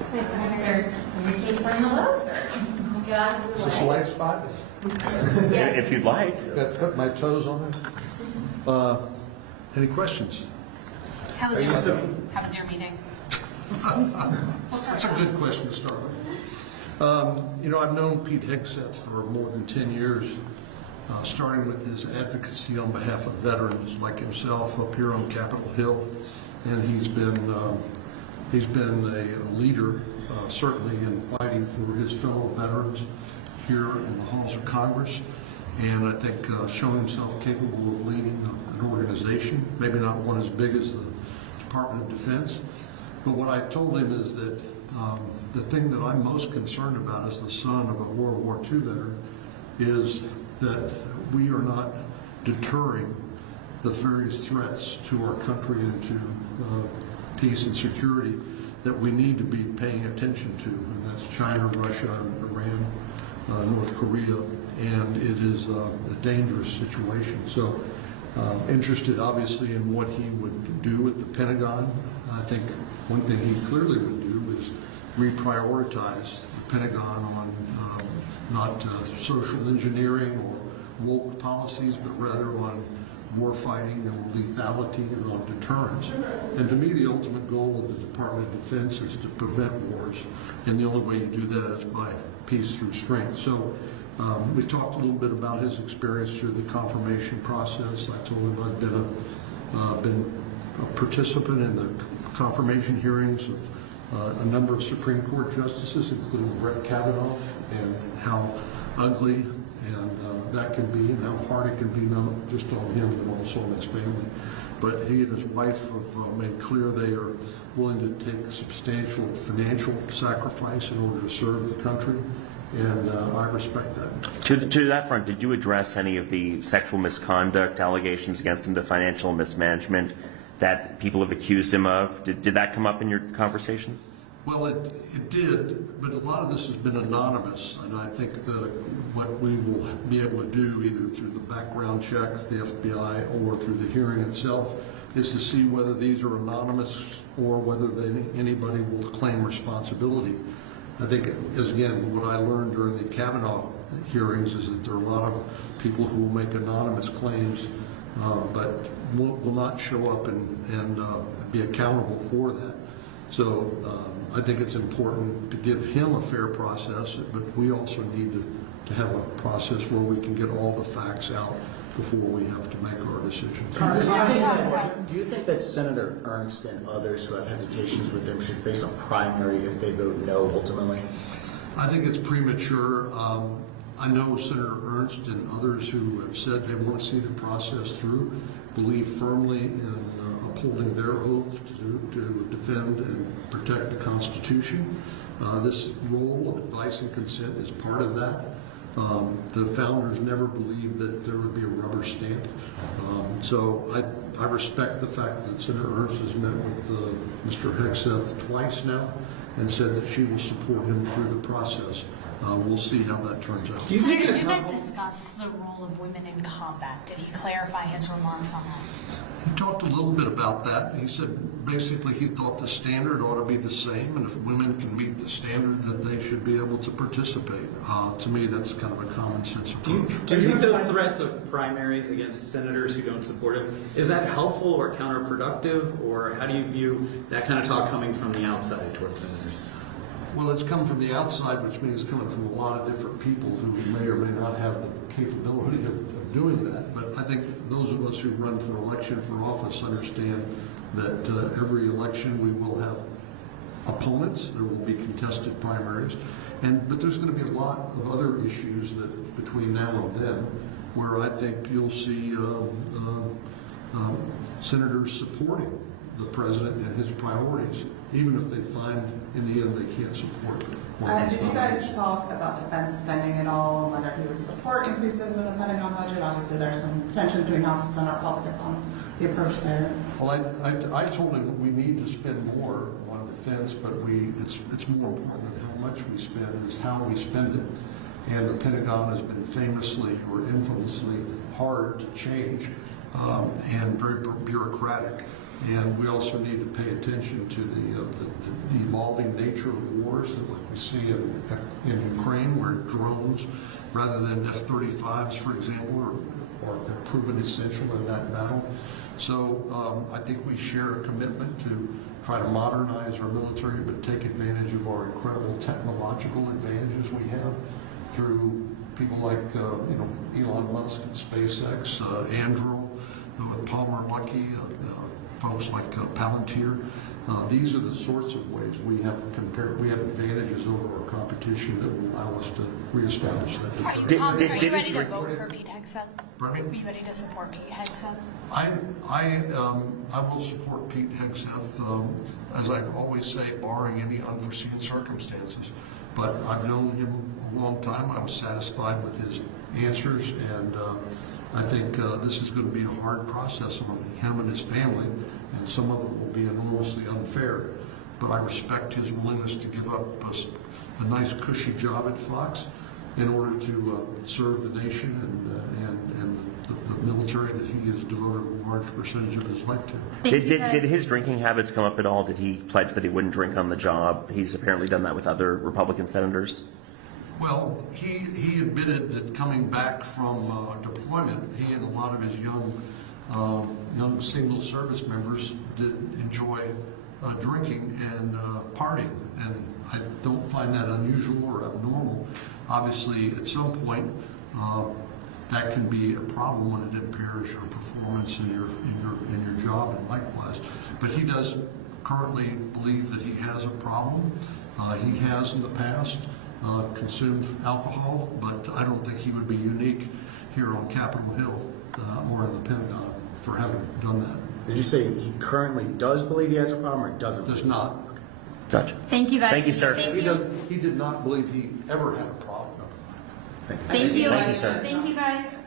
Sir, your cape's running low, sir. Get out of the Is this a way. white spot? Yes. If you'd like. Got to put my toes on it. Any questions? How was your meeting? That's a good question to start with. I've known Pete Hegseth for more than 10 years, starting with his advocacy on behalf of veterans like himself up here on Capitol Hill, and he's been a leader, certainly in fighting for his fellow veterans here in the halls of Congress, and I think showing himself capable of leading an organization, maybe not one as big as the Department of Defense. But what I told him is that the thing that I'm most concerned about as the son of a World War II veteran is that we are not deterring the various threats to our country and to peace and security that we need to be paying attention to, and that's China, Russia, Iran, North Korea, and it is a dangerous situation. So interested obviously in what he would do at the Pentagon. I think one thing he clearly would do is reprioritize the Pentagon on not social engineering or woke policies, but rather on war fighting and lethality and on deterrence. And to me, the ultimate goal of the Department of Defense is to prevent wars, and the only way you do that is by peace through strength. So we talked a little bit about his experience through the confirmation process. I told him I've been a participant in the confirmation hearings of a number of Supreme Court justices, including Brett Kavanaugh, and how ugly and that can be, and how hard it can be, not just on him, but also on his family. But he and his wife have made clear they are willing to take a substantial financial sacrifice in order to serve the country, and I respect that. To that front, did you address any of the sexual misconduct allegations against him, the financial mismanagement that people have accused him of? Did that come up in your conversation? Well, it did, but a lot of this has been anonymous, and I think what we will be able to do, either through the background check, the FBI, or through the hearing itself, is to see whether these are anonymous or whether anybody will claim responsibility. I think, as again, what I learned during the Kavanaugh hearings is that there are a lot of people who will make anonymous claims, but will not show up and be accountable for that. So I think it's important to give him a fair process, but we also need to have a process where we can get all the facts out before we have to make our decisions. Do you think that Senator Ernst and others who have hesitations with him should face a primary if they vote no ultimately? I think it's premature. I know Senator Ernst and others who have said they want to see the process through, believe firmly in upholding their oath to defend and protect the Constitution. This role of advice and consent is part of that. The founders never believed that there would be a rubber stamp. So I respect the fact that Senator Ernst has met with Mr. Hegseth twice now and said that she will support him through the process. We'll see how that turns out. Do you think you guys discuss the role of women in combat? Did he clarify his remarks on that? He talked a little bit about that. He said basically he thought the standard ought to be the same, and if women can meet the standard, then they should be able to participate. To me, that's kind of a common sense approach. Do you think those threats of primaries against senators who don't support him, is that helpful or counterproductive, or how do you view that kind of talk coming from the outside towards senators? Well, it's come from the outside, which means it's coming from a lot of different people who may or may not have the capability of doing that. But I think those of us who run for election for office understand that every election we will have opponents. There will be contested primaries. But there's going to be a lot of other issues that between now and then where I think you'll see senators supporting the president and his priorities, even if they find in the end they can't support it. Did you guys talk about defense spending at all, and whether he would support increases in the Pentagon budget? Obviously, there's some tension between House and Senate Republicans on the approach there. Well, I told him that we need to spend more on defense, but it's more important than how much we spend is how we spend it. And the Pentagon has been famously or infamously hard to change and very bureaucratic. And we also need to pay attention to the evolving nature of wars, that like we see in Ukraine, where drones, rather than F-35s, for example, are proven essential in that battle. So I think we share a commitment to try to modernize our military, but take advantage of our incredible technological advantages we have through people like Elon Musk and SpaceX, Andrew, Palmer Luckey, folks like Palantir. These are the sorts of ways we have advantages over our competition that will allow us to reestablish that. Are you Did ready his to vote for Pete Hegseth? Pardon Are me? you ready to support Pete Hegseth? I will support Pete Hegseth, as I always say, barring any unforeseen circumstances. But I've known him a long time. I was satisfied with his answers, and I think this is going to be a hard process on him and his family, and some of it will be enormously unfair. But I respect his willingness to give up a nice, cushy job at Fox in order to serve the nation and the military that he has devoted a large percentage of his life to. Did his drinking habits come up at all? Did he pledge that he wouldn't drink on the job? He's apparently done that with other Republican senators. Well, he admitted that coming back from deployment, he and a lot of his young single service members did enjoy drinking and partying, and I don't find that unusual or abnormal. Obviously, at some point, that can be a problem when it impairs your performance in your job, and likewise. But he does currently believe that he has a problem. He has in the past consumed alcohol, but I don't think he would be unique here on Capitol Hill or in the Pentagon for having done that. Did you say he currently does believe he has a problem, or he doesn't? Does not. Gotcha. Thank you, guys. Thank you, sir. He did not believe he ever had a problem. Thank you. Thank you. Thank you, sir. Thank you, guys.